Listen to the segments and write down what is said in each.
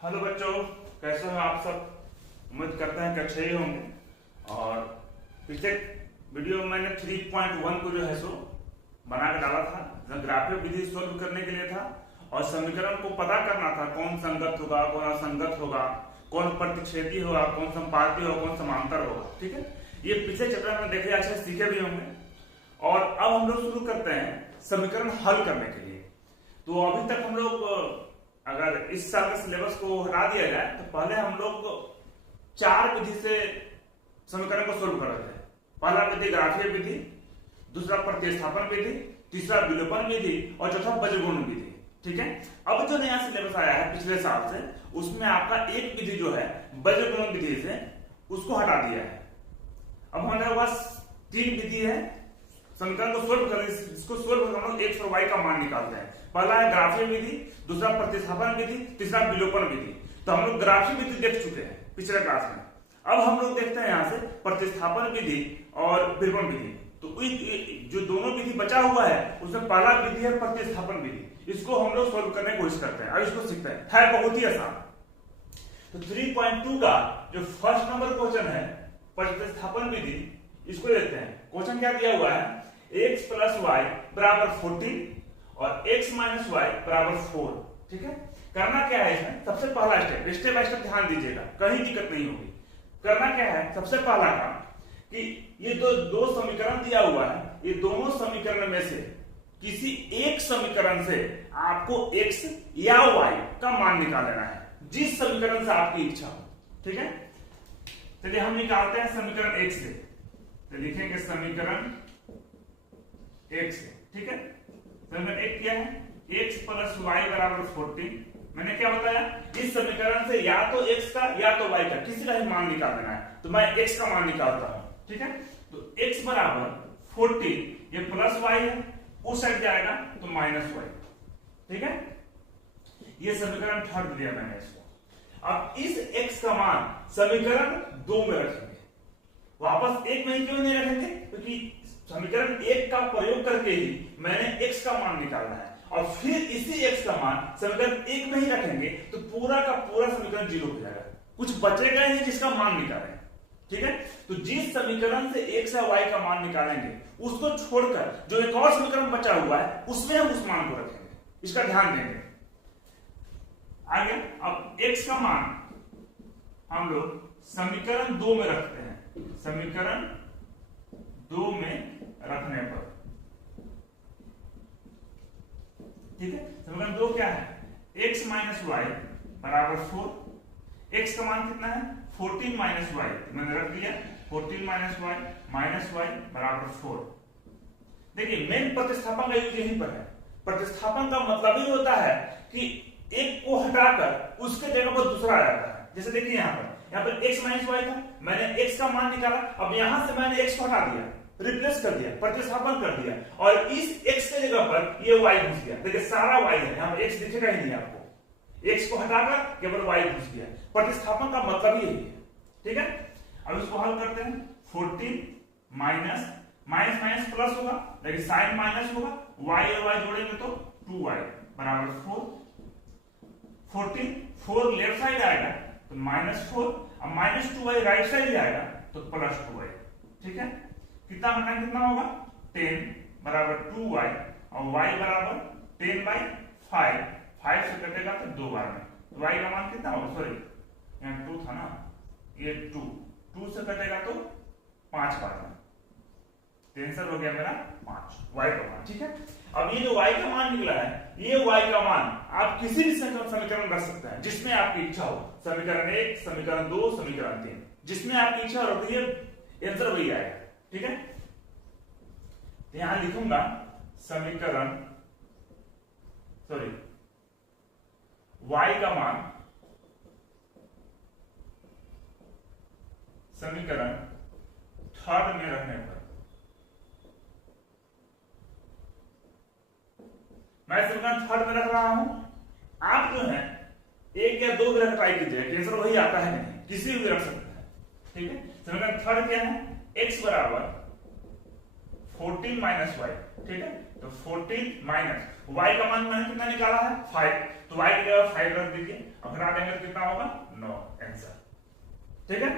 Hello बच्चों, कैसे हो आप सब। उम्मीद करते हैं कि अच्छे ही होंगे। और पिछले वीडियो में मैंने 3.1 को जो है सो बना के डाला था, जो ग्राफिक विधि सोल्व करने के लिए था और समीकरण को पता करना था कौन संगत होगा, कौन असंगत होगा, कौन प्रतिच्छेदी होगा, कौन संपाती होगा, कौन समांतर होगा। ठीक है, ये पिछले चैप्टर में देखे, अच्छे सीखे भी होंगे। और अब हम लोग शुरू करते हैं समीकरण हल करने के लिए। तो अभी तक हम लोग अगर इस साल के सिलेबस को हटा दिया जाए तो पहले हम लोग 4 विधि से समीकरण को सोल्व कर रहे थे। पहला विधि ग्राफीय विधि, दूसरा प्रतिस्थापन विधि, तीसरा विलोपन विधि और चौथा बजगुण विधि। ठीक है, अब जो नया सिलेबस आया है पिछले साल से, उसमें आपका एक विधि जो है बजगुण विधि से उसको हटा दिया है। अब हमारे पास 3 विधि है समीकरण को सोल्व करने। इसको सोल्व करके हम लोग एक्स और वाई का मान निकालते हैं। पहला है ग्राफीय विधि, दूसरा प्रतिस्थापन विधि, तीसरा विलोपन विधि। तो हम लोग ग्राफीय विधि देख चुके हैं पिछले क्लास में। अब हम लोग देखते हैं यहाँ से प्रतिस्थापन विधि और विलोपन विधि। तो जो दोनों विधि बचा हुआ है उसमें पहला विधि है प्रतिस्थापन विधि। इसको हम लोग सोल्व करने की कोशिश करते हैं। अब इसको सीखते हैं, है बहुत ही आसान। तो 3.2 का जो फर्स्ट नंबर क्वेश्चन है प्रतिस्थापन विधि, इसको देखते हैं। क्वेश्चन क्या दिया हुआ है, x प्लस वाई बराबर 14 और x माइनस वाई बराबर 4। ठीक है, करना क्या है इसमें, सबसे पहला स्टेप बाय स्टेप ध्यान दीजिएगा, कहीं दिक्कत नहीं होगी। करना क्या है, सबसे पहला काम कि ये दो समीकरण दिया हुआ है, ये दोनों समीकरण में से किसी एक समीकरण से आपको x या y का मान निकाल लेना है, जिस समीकरण से आपकी इच्छा हो। ठीक है, चलिए हम निकालते हैं समीकरण x से। तो लिखेंगे समीकरण x से। ठीक है, समीकरण एक क्या है, x प्लस वाई बराबर 14। मैंने क्या बताया, इस समीकरण से या तो x का या तो y का किसी का ही मान निकाल देना है। तो मैं x का मान निकालता हूं। ठीक है, तो x बराबर 14, ये प्लस y है, उस साइड जाएगा तो माइनस y। ठीक है, ये समीकरण थर्ड दिया मैंने इसको। अब इस x का मान समीकरण 2 में रखेंगे। वापस एक में क्यों नहीं रखेंगे, क्योंकि समीकरण 1 का प्रयोग करके ही मैंने x का मान निकालना है और फिर इसी x का मान समीकरण 1 में ही रखेंगे तो पूरा का पूरा समीकरण 0 हो जाएगा, कुछ बचेगा ही जिसका मान निकालें। ठीक है, तो जिस समीकरण से x या y का मान निकालेंगे उसको छोड़कर जो एक और समीकरण बचा हुआ है उसमें हम उस मान को रखेंगे। इसका ध्यान देंगे। आगे अब x का मान हम लोग समीकरण 2 में रखते हैं। समीकरण 2 में रखने पर, ठीक है, समीकरण 2 क्या है, x माइनस वाई बराबर 4। x का मान कितना है, 14 माइनस वाई, मैंने रख दिया 14 माइनस वाई बराबर 4। देखिए मेन प्रतिस्थापन का यूज यहीं पर है। प्रतिस्थापन का मतलब ही होता है कि एक को हटाकर उसके जगह पर दूसरा आ जाता है। जैसे देखिए यहाँ पर x माइनस वाई था, मैंने x का मान निकाला, अब यहां से मैंने x को हटा दिया, रिप्लेस कर दिया, प्रतिस्थापन कर दिया और इस x के जगह पर ये y घुस गया। देखिए सारा y है, यहाँ पर x दिखेगा ही नहीं आपको, x को हटाकर केवल y घुस गया। प्रतिस्थापन का मतलब ही यही है। ठीक है, अब इसको हल करते हैं। 14 माइनस माइनस प्लस होगा, लेकिन साइन माइनस होगा, y और y जोड़ेंगे तो 2y बराबर 4। 4 लेफ्ट साइड आएगा तो -4, अब -2y राइट साइड जाएगा तो +2y। ठीक है, कितना घटा कितना होगा, 10 बराबर 2y और y बराबर 10/5। 5 से कटेगा तो 2 बार में, तो y का मान कितना होगा, सॉरी यहाँ 2 था ना, ये 2 से कटेगा तो 5 बार में, आंसर हो गया मेरा 5 y का मान। ठीक है, अब ये जो y का मान निकला है, ये y का मान आप किसी भी समीकरण रख सकते हैं जिसमें आपकी इच्छा हो। समीकरण 1, समीकरण 2, समीकरण 3, जिसमें आपकी इच्छा होती है आंसर वही आएगा। ठीक है, तो यहां लिखूंगा समीकरण y का मान समीकरण थर्ड में रखने पर, मैं समीकरण थर्ड में रख रहा हूं। आप जो है 1 या 2 भी ट्राई कीजिए, आंसर वही आता है नहीं, किसी भी रख सकते हैं। ठीक है, समीकरण थर्ड क्या है, x बराबर 14 माइनस वाई, ठीक है। तो 14 माइनस वाई का मान मैंने कितना निकाला है 5, तो वाई की जगह 5 रख दीजिए, अब घटा देंगे तो कितना होगा 9 आंसर, ठीक है।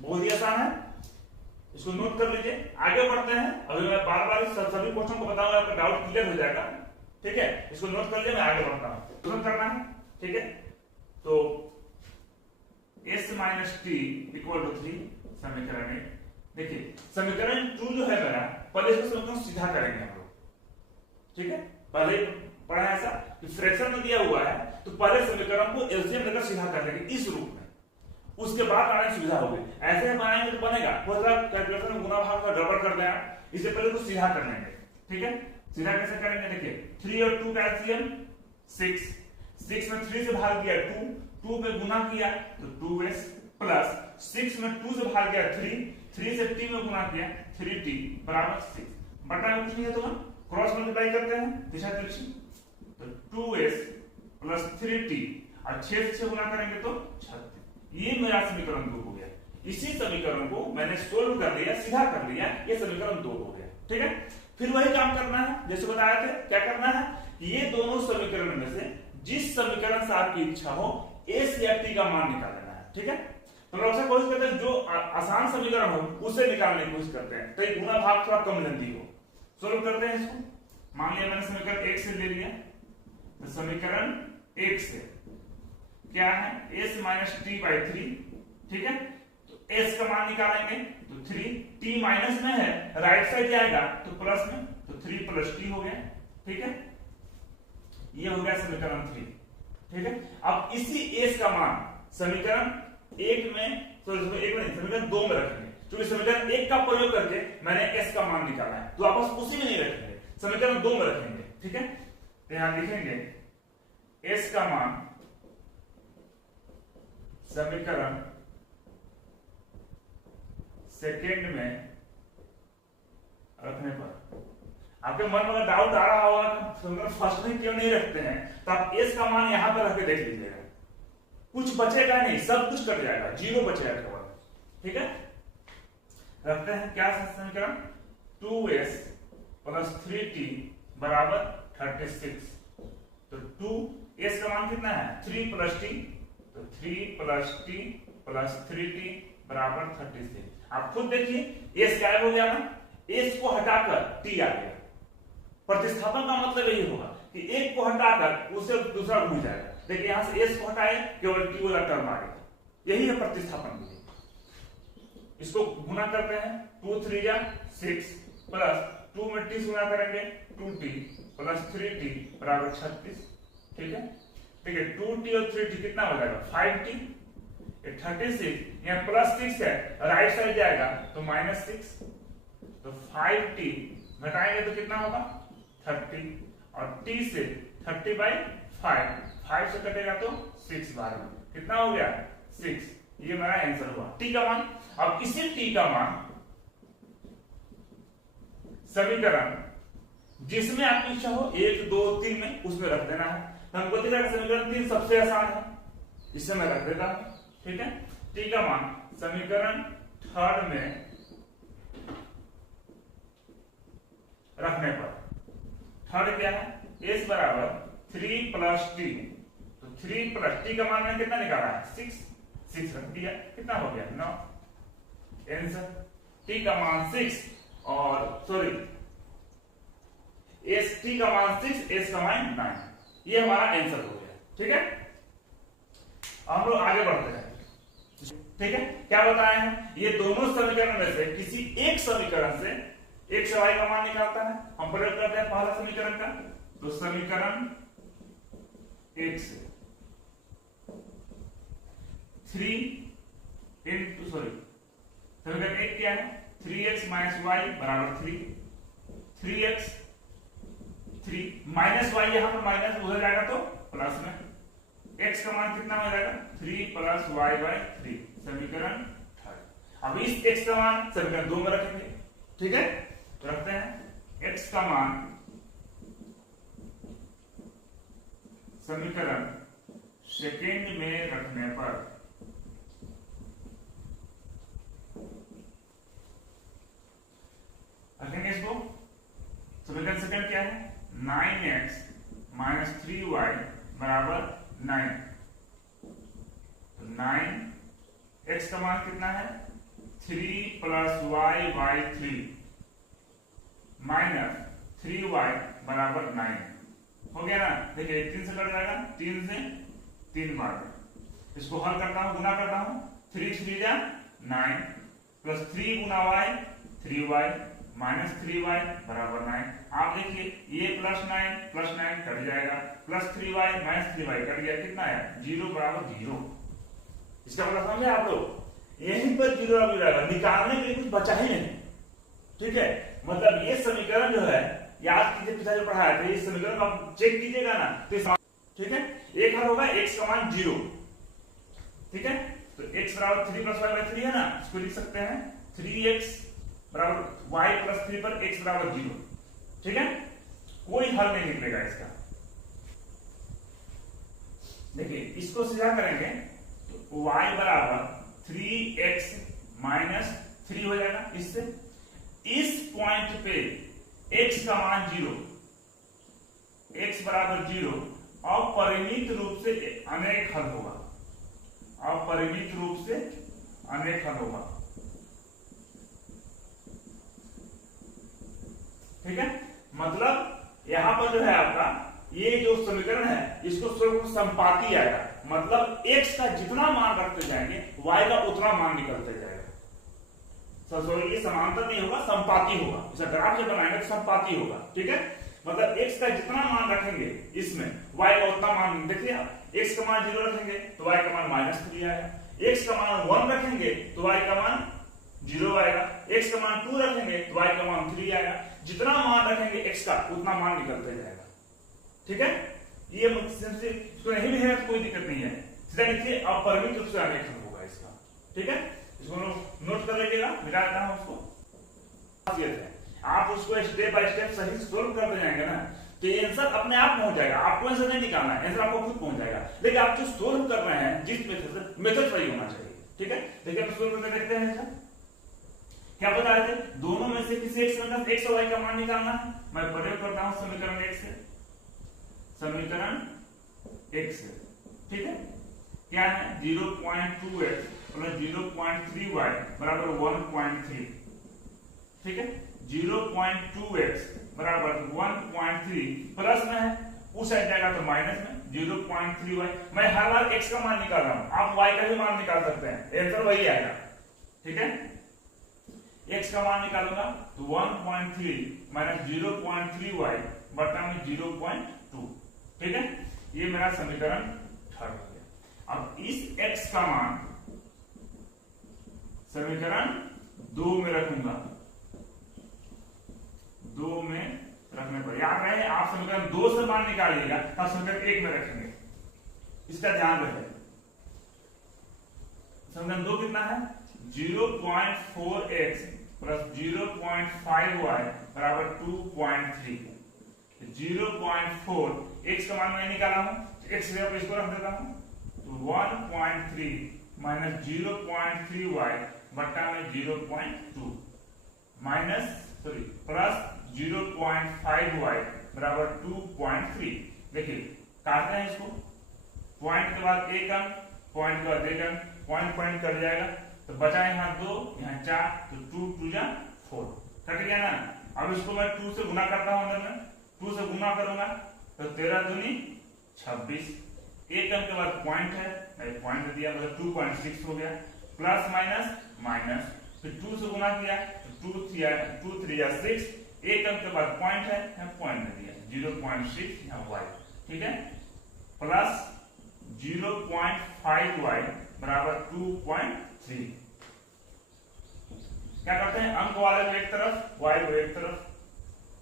बहुत ही आसान है, इसको नोट कर लीजिए। आगे बढ़ते हैं, अभी मैं बार बार सभी क्वेश्चन को बताऊंगा, आपका डाउट क्लियर हो जाएगा, ठीक है। इसको नोट कर लीजिए, मैं आगे बढ़ता हूं, तुरंत करना है, ठीक है। तो s माइनस टी इक्वल टू 3 समीकरण में देखिए समीकरण 2 जो है मेरा, पहले इसको समीकरण सीधा करेंगे हम लोग, ठीक है। पहले पढ़ा है ऐसा कि फ्रैक्शन में दिया हुआ है तो पहले समीकरण को एलसीएम लेकर सीधा कर लेंगे इस रूप में, उसके बाद आने की सुविधा होगी। ऐसे बनाएंगे तो बनेगा, थोड़ा सा कैलकुलेशन में गुना भाग का गड़बड़ कर देना, इससे पहले तो सीधा कर लेंगे, ठीक है। सीधा कैसे करेंगे देखिए, 3 और 2 का एलसीएम 6 में 3 से भाग दिया 2 पे गुना किया तो 2s प्लस 6 में 2 से भाग गया 3 से t में गुना किया 3t बराबर 6, बटा कुछ नहीं है तो हम क्रॉस मल्टीप्लाई करते हैं दिशा तिरछी, तो 2s प्लस 3t और 6 से गुना करेंगे तो 36। ये मेरा समीकरण 2 हो गया। इसी समीकरण को मैंने सोल्व कर लिया, सीधा कर लिया, ये समीकरण 2 हो गया, ठीक है। फिर वही काम करना है जैसे बताया था, क्या करना है, ये दोनों समीकरण में से जिस समीकरण से आपकी इच्छा हो s या t का मान निकाल लेना है, ठीक है। तो लोग अक्सर कोशिश करते हैं जो आसान समीकरण हो उसे निकालने की कोशिश करते हैं, तो एक गुना भाग थोड़ा कम लेंदी हो। सोल्व करते हैं इसको, मान लिया मैंने समीकरण 1 से ले लिया, तो समीकरण 1 से क्या है s माइनस टी बाई 3, ठीक है। तो s का मान निकालेंगे तो 3, t माइनस में है राइट साइड जाएगा तो प्लस में, तो 3 प्लस टी हो गया, ठीक है। ये हो गया समीकरण 3, ठीक है। अब इसी s का मान समीकरण 1 में समीकरण 2 में रखेंगे, क्योंकि समीकरण 1 का प्रयोग करके मैंने s का मान निकाला है, तो आपस उसी में नहीं रखेंगे, समीकरण 2 में रखेंगे, ठीक है। तो यहां लिखेंगे s का मान समीकरण सेकेंड में रखने पर, आपके मन में डाउट आ रहा होगा समीकरण फर्स्ट में क्यों नहीं रखते हैं, तो आप s का मान यहां पर रख के देख लीजिएगा, कुछ बचेगा नहीं, सब कुछ कट जाएगा, 0 बचेगा केवल, ठीक है। रखते हैं क्या समीकरण, 2s प्लस 3t बराबर 36, तो 2s का मान कितना है 3 प्लस t, तो 3 प्लस t प्लस 3t बराबर 36। आप खुद देखिए s गायब हो गया ना, s को हटाकर t आ गया, प्रतिस्थापन का मतलब यही होगा कि एक को हटाकर उससे दूसरा भूल जाएगा। देखिए यहां से s को हटाए केवल t वाला टर्म आ गया, यही है प्रतिस्थापन विधि। इसको गुना करते हैं, 2 3 या 6 प्लस 2 में t से गुना करेंगे 2t प्लस 3t बराबर 36, ठीक है। ठीक है 2t और 3t कितना हो जाएगा 5t, 36 यहाँ प्लस 6 है राइट साइड जाएगा तो माइनस 6, तो 5t घटाएंगे तो कितना होगा 30 और t से 30 बाई 5 से कटेगा तो 6 बार में कितना हो गया 6, ये मेरा आंसर हुआ t का मान। अब इसी t का मान समीकरण जिसमें आपकी इच्छा हो 1 2 3 में उसमें रख देना है। तो हमको दिख रहा है समीकरण 3 सबसे आसान है, इससे मैं रख देता हूं, ठीक है। t का मान समीकरण थर्ड में रखने पर, थर्ड क्या है s बराबर 3 प्लस t, तो 3 प्लस t का मान मैंने कितना निकाला है 6 रख दिया, कितना हो गया 9 आंसर। t का मान 6 और सॉरी t का मान 6 s का मान 9, ये हमारा आंसर हो गया, ठीक है। हम लोग आगे बढ़ते हैं, ठीक है। क्या बताए हैं, ये दोनों समीकरण में से किसी एक समीकरण से x y का मान निकालता है। हम प्रयोग करते हैं पहला समीकरण का, तो समीकरण 1 से समीकरण 1 क्या है 3x माइनस वाई बराबर 3x 3 माइनस वाई यहां पर माइनस उधर जाएगा तो प्लस में, x का मान कितना हो जाएगा 3 प्लस वाई बाई 3 समीकरण थर्ड। अब इस x का मान समीकरण 2 में रखेंगे, ठीक है। तो रखते हैं x का मान समीकरण सेकेंड में रखने पर रखेंगे 9, x का मान कितना है 3 plus Y by 3 minus 3y बराबर 9 हो गया ना। देखिए 3 से कट जाएगा, 3 से 3 बार इसको हल करता हूं, गुना करता हूं, 3 3 जा 9 प्लस 3 गुना y 3y माइनस 3y बराबर 9। आप देखिए ये प्लस 9 कट जाएगा, plus 3y minus 3y cut गया, कितना है 0 बराबर 0। इसका मतलब समझे आप लोग, यहीं पर 0 रहेगा, निकालने के लिए कुछ बचा ही नहीं। ठीक है, मतलब ये समीकरण जो है याद कीजिए, पिछले जो पढ़ाया था, इस समीकरण को आप चेक कीजिएगा ना तो ठीक है, एक हल होगा x का मान 0। ठीक है, तो x बराबर 3 प्लस वाई बाई 3 है ना, इसको लिख सकते हैं 3x बराबर y प्लस 3 पर x बराबर 0। ठीक है, कोई हल नहीं निकलेगा इसका। देखिए इसको सीधा करेंगे तो y बराबर 3x माइनस 3 हो जाएगा। इससे इस पॉइंट पे x का मान 0, x बराबर 0, अपरिमित रूप से अनेक हल होगा, अपरिमित रूप से अनेक हल होगा। ठीक है, मतलब यहां पर जो है आपका ये जो समीकरण है इसको स्वरूप संपाती आएगा, मतलब x का जितना मान रखते जाएंगे y का उतना मान निकलते जाएगा। ये समांतर नहीं होगा, संपाती होगा। इसे ग्राफ जब बनाएंगे तो संपाती होगा। ठीक है, मतलब x का जितना मान रखेंगे इसमें y का उतना मान, देखिए आप x का मान 0 रखेंगे तो y का मान -3 आएगा, x का मान 1 रखेंगे तो y का मान 0 आएगा, x का मान 2 रखेंगे तो y का मान 3 आएगा। जितना मान रखेंगे x का उतना मान निकलते जाएगा। ठीक है, ये इसको नहीं भी है तो कोई दिक्कत नहीं है, सीधा लिखिए अपरिमित रूप से अनेक हल होगा इसका। ठीक है, इसको नोट कर लीजिएगा, मिटा देता हूं उसको। आप उसको स्टेप बाय स्टेप सही सोल्व करते जाएंगे ना तो आंसर अपने आप पहुंच जाएगा। आपको आंसर नहीं निकालना है, आंसर आपको खुद पहुंच जाएगा। लेकिन आप जो सोल्व कर रहे हैं जिस मेथड से, मेथड सही होना चाहिए। ठीक है, देखिए आप सोल्व करके देखते हैं आंसर क्या बता रहे थे, दोनों में से किसी एक समीकरण x और y का मान निकालना है। मैं प्रयोग करता हूं समीकरण x से, समीकरण x से। ठीक है, क्या है 0.2x प्लस 0.3y बराबर 1.3। ठीक है, 0.2x बराबर 1.3 प्लस में है, उस साइड जाएगा तो माइनस में 0.3y। मैं हर बार x का मान निकाल रहा हूं, आप y का भी मान निकाल सकते हैं, आंसर वही आएगा। ठीक है, x का मान निकालूंगा तो 1.3 माइनस 0.3y बटा में 0.2। ठीक है, ये मेरा समीकरण थर्ड हो गया। अब इस x का मान समीकरण 2 में रखूंगा, 2 में रखने पर याद रहे आप समीकरण 2 से मान निकालिएगा तब समीकरण 1 में रखेंगे, इसका ध्यान रखें। समीकरण 2 कितना है 0.4x प्लस 0.5y बराबर 2.3। 0.4 x का मान मैं निकाला हूं, x जगह इसको रख देता हूं तो 1.3 माइनस 0.3y बटा में 0.2 माइनस प्लस 0.5y बराबर 2.3। देखिए काटते हैं इसको, पॉइंट के बाद एक अंक, पॉइंट के बाद एक अंक, पॉइंट पॉइंट कट जाएगा तो बचा यहाँ 2, यहाँ 4, तो 2 2 जा 4 कट गया ना। अब इसको मैं 2 से गुना करता हूं, अंदर में 2 से गुना करूंगा तो 13 दूनी 26, एक अंक के बाद पॉइंट है, मैं पॉइंट दिया मतलब 2.6 हो गया, प्लस माइनस माइनस, फिर 2 से गुना किया तो 2 3 या 6, एक अंक के बाद पॉइंट है, यहाँ पॉइंट दिया 0.6 यहाँ y। ठीक है, प्लस 0.5y बराबर 2.3। क्या करते हैं, अंक वाले को एक तरफ, y को एक तरफ।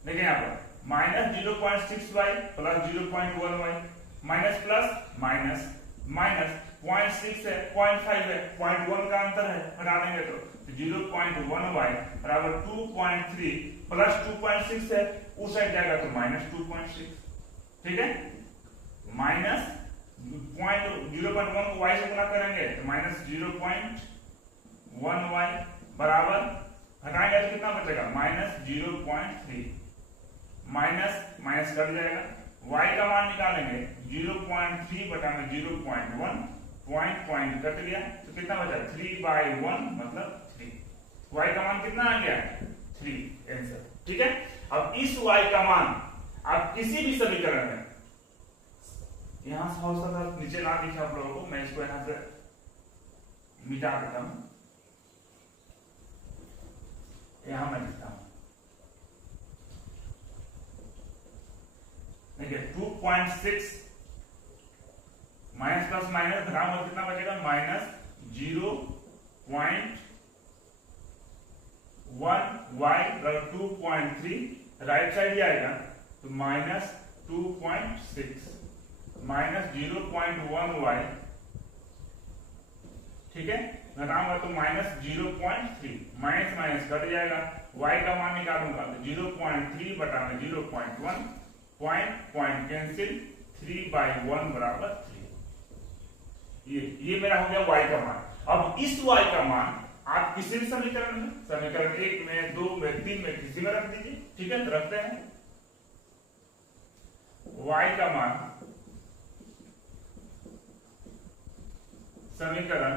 देखिए यहाँ पर minus 0.6y plus 0.1y, minus plus minus minus 0.6 है, 0.5 है, 0.1 का अंतर है, हटा देंगे तो 0.1y बराबर 2.3 प्लस 2.6 है, उस साइड जाएगा तो माइनस 2.6। ठीक है, माइनस 0.1 को y से गुना करेंगे तो माइनस 0.1y बराबर, हटाएंगे तो कितना बचेगा माइनस 0.3, माइनस माइनस कट जाएगा, y का मान निकालेंगे 0.3 बटा में 0.1, पॉइंट पॉइंट कट गया तो कितना बचा 3/1 मतलब 3। y का मान कितना आ गया 3 आंसर। ठीक है, अब इस y का मान आप किसी भी समीकरण में, यहां से हो सकता है नीचे ना दिखे आप लोगों को, मैं इसको यहां से मिटा देता हूं, यहां मैं लिखता हूं। देखिए 2.6 माइनस प्लस माइनस घटा हुआ कितना बचेगा -0.1 y और 2.3 राइट साइड आएगा तो -2.6 -0.1 y। ठीक है, घटाऊंगा तो -0.3, माइनस माइनस कट जाएगा, y का मान निकालूंगा तो 0.3 बटा में 0.1, पॉइंट कैंसिल, 3/1 बराबर 3। ये मेरा हो गया y का मान। अब इस y का मान आप किसी भी समीकरण में, समीकरण 1 में 2 में 3 में किसी में रख दीजिए। ठीक है, तो रखते हैं y का मान समीकरण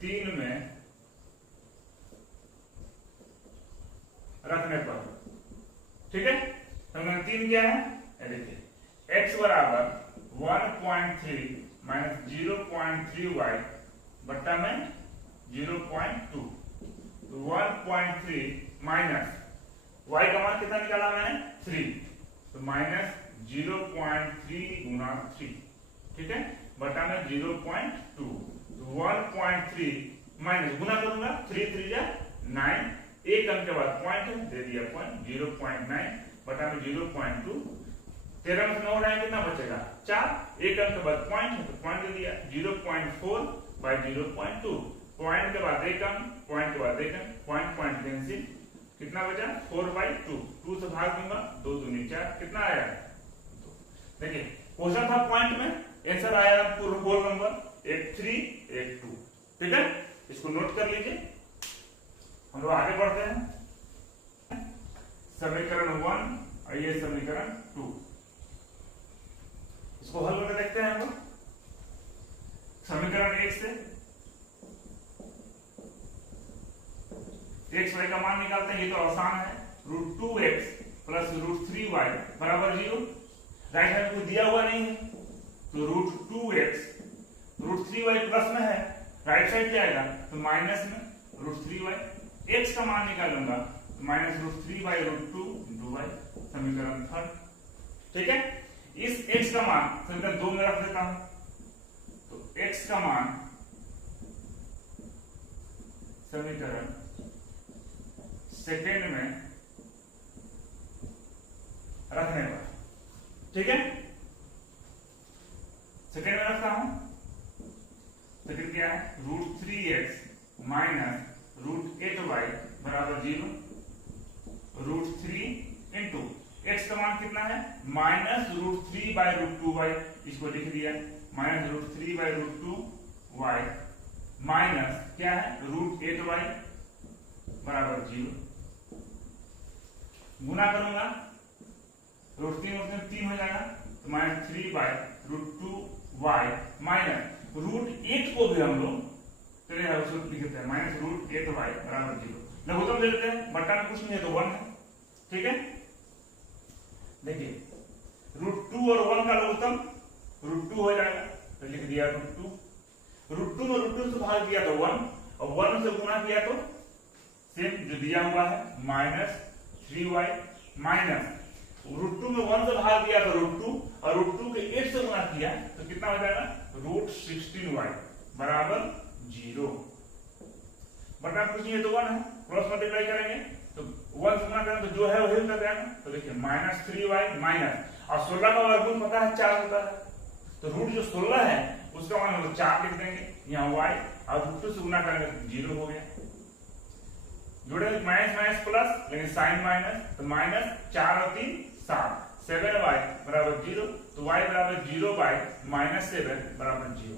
3 में रखने पर, ठीक है, समीकरण 3 क्या है, देखिए x बराबर 1.3 माइनस 0.3y बट्टा में 0.2, 1.3 माइनस y का मान कितना निकाला मैंने 3, तो -0.3 गुना 3। ठीक है, बटा में 0.2, 1.3 माइनस गुना करूंगा 3 3 जा 9, एक अंक के बाद पॉइंट है दे दिया पॉइंट, 0.9 बटा में 0.2, 13 में 9 उड़ाएंगे कितना बचेगा 4, एक अंक के बाद पॉइंट है तो पॉइंट दे दिया 0.4 बाय 0.2, पॉइंट के बाद एक अंक, पॉइंट के बाद एक अंक, पॉइंट पॉइंट कैंसिल, कितना बचा 4/2, 2 से भाग दूंगा 2 दूनी 4, कितना आया 2। देखिए क्वेश्चन था पॉइंट में, आंसर आया पूरा होल नंबर एक 3 एक 2। ठीक है, इसको नोट कर लीजिए, हम लोग आगे बढ़ते हैं। समीकरण 1 और ये समीकरण 2, इसको हल करके देखते हैं हम लोग। समीकरण 1 से x y का मान निकालते हैं, ये तो आसान है, √2x प्लस √3y बराबर 0। राइट हैंड को दिया हुआ नहीं है तो √2x, √3y प्लस में है, राइट साइड क्या आएगा तो माइनस में √3y, x का मान निकालूंगा तो -√3/√2 y, समीकरण 3। ठीक है, इस x का मान समीकरण 2 में रख देता हूं, तो x का मान समीकरण सेकेंड में रखने पर, ठीक है, सेकेंड में रखता हूं, सेकेंड क्या है √3x माइनस √8y बराबर 0, √3 इंटू x का मान कितना है -√3/√2y, इसको लिख दिया -√3/√2y माइनस क्या है √8y बराबर 0, गुना करूंगा √3 और 3 हो जाएगा तो -3/√2y माइनस √8 को भी हम लोग चलिए उसको लिखते हैं -√8y बराबर 0, लघुत्तम ले लेते हैं, बट्टा में कुछ नहीं है तो 1 है। ठीक है, देखिए √2 और 1 का लघुत्तम √2 हो जाएगा तो लिख दिया √2, √2 में √2 से भाग दिया तो 1 और 1 से गुना किया तो सेम जो दिया हुआ है -3y माइनस √2 में 1 से भाग दिया तो √2 और √2 के 8 से गुना किया तो कितना हो जाएगा √16y बराबर 0, बटा कुछ नहीं है तो 1 है, क्रॉस मल्टीप्लाई करेंगे तो 1 से गुना करेंगे तो जो है वही उतर जाएगा, तो देखिए -3y माइनस और 16 का वर्गमूल पता है 4 होता है, तो रूट जो 16 है उसका मान हम लोग 4 लिख देंगे, यहाँ y और √2 से गुना करेंगे तो 0 हो गया, जोड़े माइनस माइनस प्लस लेकिन साइन माइनस, तो -4 और 3 7, 7y बराबर 0, तो y बराबर 0/-7 बराबर 0,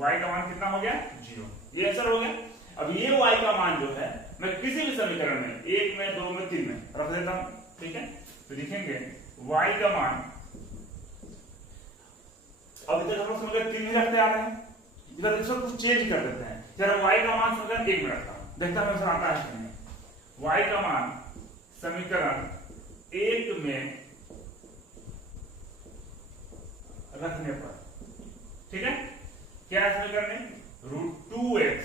y का मान कितना हो गया 0, ये आंसर हो गया। अब ये y का मान जो है मैं किसी भी समीकरण में 1 में 2 में 3 में रख देता हूं, ठीक है, तो लिखेंगे y का मान अब इधर हम लोग समीकरण 3 ही रखते आ रहे हैं, इधर इसको कुछ चेंज कर देते हैं। जरा y का मान समीकरण 1 में रखता हूं, देखता हूं आंसर आता है कि नहीं। y का मान समीकरण 1 में रखने पर, ठीक है, क्या है समीकरण में √2x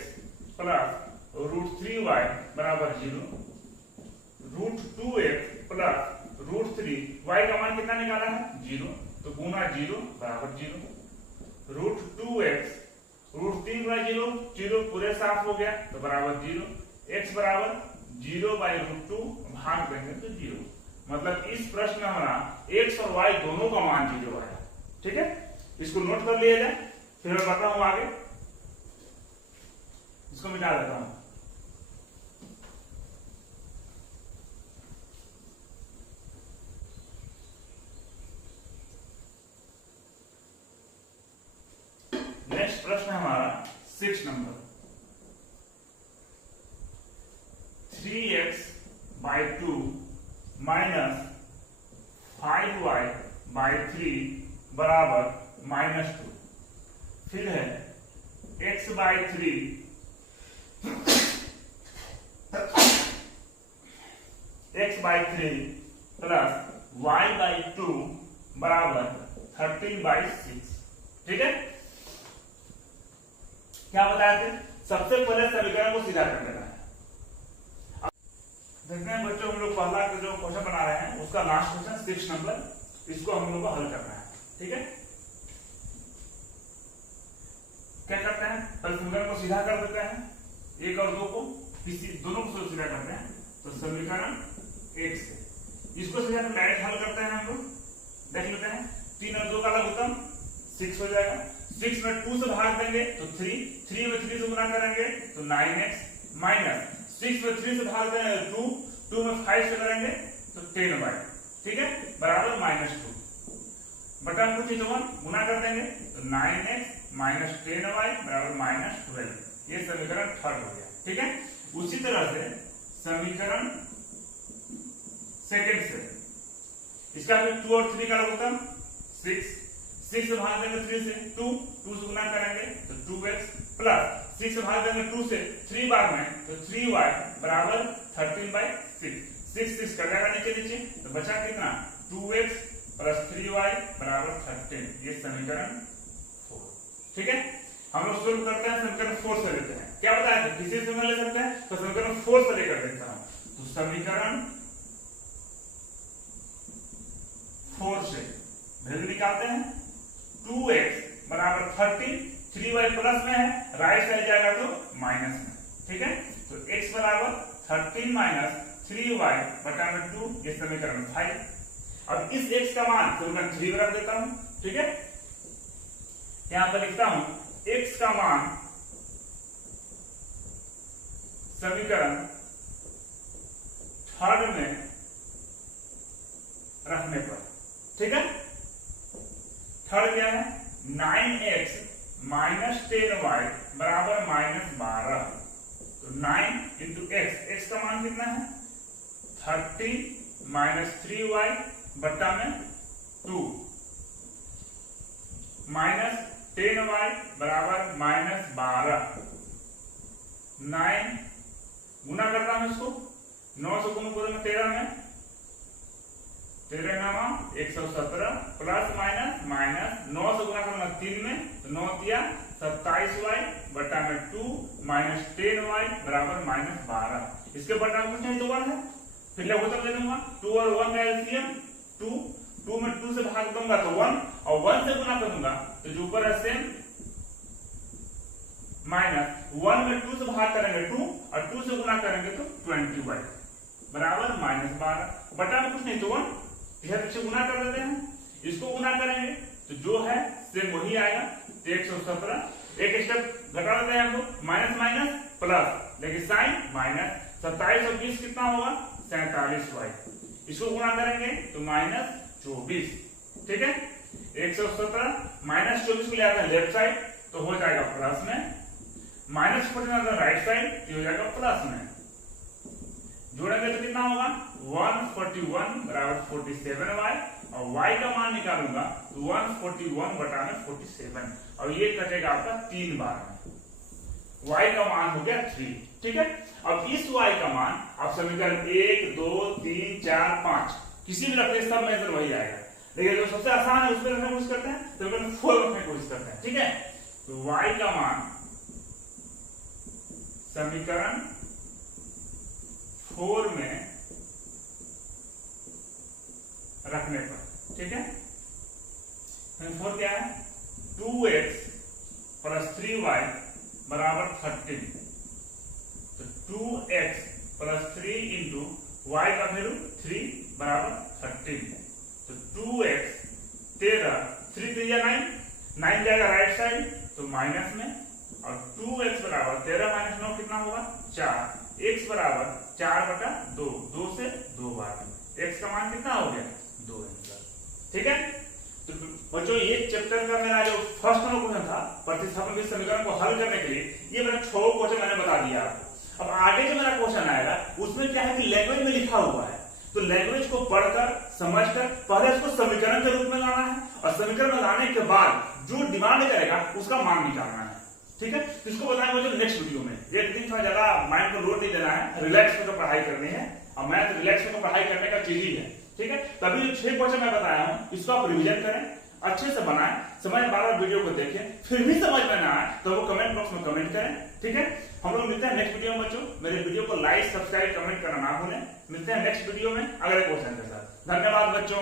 प्लस √3y बराबर 0, √2x प्लस √3, y का मान कितना निकाला है 0, तो गुना 0 बराबर 0, √2x √3 बाई 0, 0 पूरे साफ हो गया तो बराबर 0, x बराबर 0 बाई √2 भाग देंगे तो 0। मतलब इस प्रश्न में हमारा x और y दोनों का मान 0 आया, ठीक है। इसको नोट कर लिया जाए, फिर मैं बताता हूं आगे, इसको मिटा देता हूं। नेक्स्ट प्रश्न है हमारा 6 number, 3x by 2 minus 5y by 3 बराबर -2। फिर है x by 3 plus y by 2 बराबर 13/6, ठीक है। क्या बताया थे, सबसे पहले समीकरण को सीधा कर देना है। देखते हैं बच्चों, हम लोग पहला जो क्वेश्चन बना रहे हैं उसका लास्ट क्वेश्चन 6 नंबर, इसको हम लोग को हल करना है, ठीक है। क्या करते हैं, पहले समीकरण को सीधा कर देते हैं, 1 और 2 को किसी दोनों को सीधा करते हैं, तो समीकरण 1 से इसको सीधा डायरेक्ट हल करते हैं हम लोग, देख लेते हैं। 3 और 2 का लघुत्तम 6 हो जाएगा, 6 में 2 से भाग देंगे तो 3 में 3 से गुना करेंगे तो 9x, माइनस 6 में 3 से भाग देंगे तो 2 में 5 से करेंगे तो 10y, ठीक है, बराबर -2 बटा में कुछ 1 गुना कर देंगे तो 9x माइनस 10y बराबर -12। ये समीकरण 3 हो गया, ठीक है। उसी तरह से समीकरण 2 से इसका फिर 2 और 3 का लघुत्तम 6 से भाग देंगे 3 से 2 से गुना करेंगे तो 2x प्लस 6 से भाग देंगे 2 से 3 बार में तो 3y बराबर 13/6, 6 कर जाएगा नीचे नीचे तो बचा कितना 2x प्लस 3y बराबर 13। ये समीकरण 4, ठीक है। हम लोग सोल्व करते हैं, समीकरण 4 से लेते हैं। क्या बताया था, किसी से ले सकते हैं, तो समीकरण 4 से लेकर देखता हूं। तो समीकरण 4 से वैल्यू निकालते हैं, 2x बराबर 30, 3y प्लस में है, राइट साइड जाएगा तो माइनस में, ठीक है। तो x बराबर 13 माइनस 3y बटा में 2, ये समीकरण 5। अब इस x का मान समीकरण 3 में रख देता हूं, ठीक है। यहां पर लिखता हूं x का मान समीकरण 3 में रखने पर, ठीक है। 3 क्या है, 9x माइनस 10y बराबर -12, तो 9 इंटू x का मान कितना है 30 माइनस 3y बट्टा में 2 माइनस 10y बराबर -12, 9 गुना करता हूं इसको, 9 से गुना करें 13 में, 13 नामा 117 प्लस माइनस 9 से गुना करना 3 में तो 9 दिया 27y बटा में 2 माइनस 10y बराबर -12। इसके बटा में कुछ नहीं तो 1 है, फिर लघुत्तम ले लूंगा 2 और 1 का एलसीएम 2 में 2 से भाग दूंगा तो 1 और 1 से गुना करूंगा तो जो ऊपर है सेम माइनस 1 में 2 से भाग करेंगे 2 और 2 से गुना करेंगे तो 20y बराबर -12 बटा में कुछ नहीं तो 1, इधर पीछे गुना कर देते हैं, इसको गुना करेंगे तो जो है सेम वही आएगा 117। एक स्टेप घटा देते हैं हम लोग, माइनस माइनस प्लस, लेकिन साइन माइनस 27 और 20 कितना होगा 47y, इसको गुना करेंगे तो -24, ठीक है। 117 -24 को ले आते हैं लेफ्ट साइड तो हो जाएगा प्लस में, -14 राइट साइड तो हो जाएगा प्लस में, जोड़ेंगे तो कितना होगा 141 बराबर 47y और y का मान निकालूंगा तो 141 बटा में 47 और ये कटेगा आपका 3 बार में, y का मान हो गया 3। ठीक है, अब इस y का मान आप समीकरण 1 2 3 4 5 किसी भी रखते सब में आंसर वही आएगा, लेकिन जो सबसे आसान है उसमें रखने की कोशिश करते हैं, समीकरण 4 रखने की कोशिश करते हैं। ठीक है, तो y का मान समीकरण 4 में रखने पर, ठीक है, 4 क्या है 2x प्लस 3y बराबर 13, तो 2x प्लस 3 इंटू y का वैल्यू 3 बराबर 13, तो 2x 13 3 3 9 9 जाएगा राइट साइड तो माइनस में, और 2x बराबर 13 माइनस 9 कितना होगा 4, x बराबर 4 बटा 2, 2 से 2 बार, x का मान कितना हो गया 2 आंसर। ठीक है, तो बच्चों ये चैप्टर का मेरा जो फर्स्ट नंबर क्वेश्चन था प्रतिस्थापन के समीकरण को हल करने के लिए, ये मेरा 6 क्वेश्चन मैंने बता दिया आपको। अब आगे जो मेरा क्वेश्चन आएगा उसमें क्या है कि लैंग्वेज में लिखा हुआ है, तो लैंग्वेज को पढ़कर समझकर पहले उसको समीकरण के रूप में लाना है और समीकरण में लाने के बाद जो डिमांड करेगा उसका मान निकालना है। ठीक है, इसको बताएंगे मुझे नेक्स्ट वीडियो में। एक दिन थोड़ा ज्यादा माइंड को लोड नहीं देना है, रिलैक्स होकर पढ़ाई करनी है, और मैथ रिलैक्स होकर पढ़ाई करने का चीज ही है। ठीक है, तभी जो 6 क्वेश्चन मैं बताया हूं इसको आप रिवीजन करें, अच्छे से बनाएं, समझ बार-बार वीडियो को देखें, फिर भी समझ में ना आए तो वो कमेंट बॉक्स में कमेंट करें। ठीक है, हम लोग मिलते हैं नेक्स्ट वीडियो में बच्चों। मेरे वीडियो को लाइक सब्सक्राइब कमेंट करना ना भूलें। मिलते हैं नेक्स्ट वीडियो में अगले क्वेश्चन के साथ। धन्यवाद बच्चों।